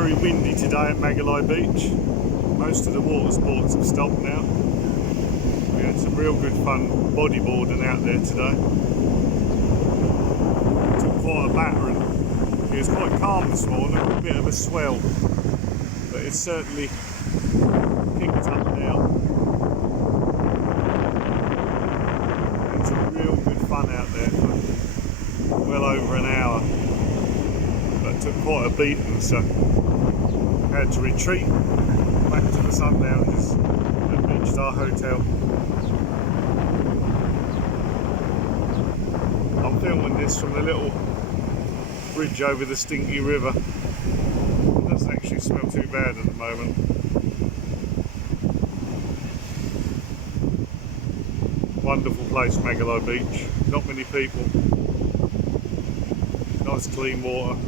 Very windy today at Megali Beach. Most of the water sports have stopped now. We had some real good fun bodyboarding out there today. Took quite a battering. It was quite calm this morning, a bit of a swell, but it's certainly picked up now. Had some real good fun out there for well over an hour, but took quite a beating, so had to retreat back to the sundowners and reached our hotel. I'm filming this from the little bridge over the Stinky River. It doesn't actually smell too bad at the moment. Wonderful place, Megali Beach. Not many people. Nice clean water.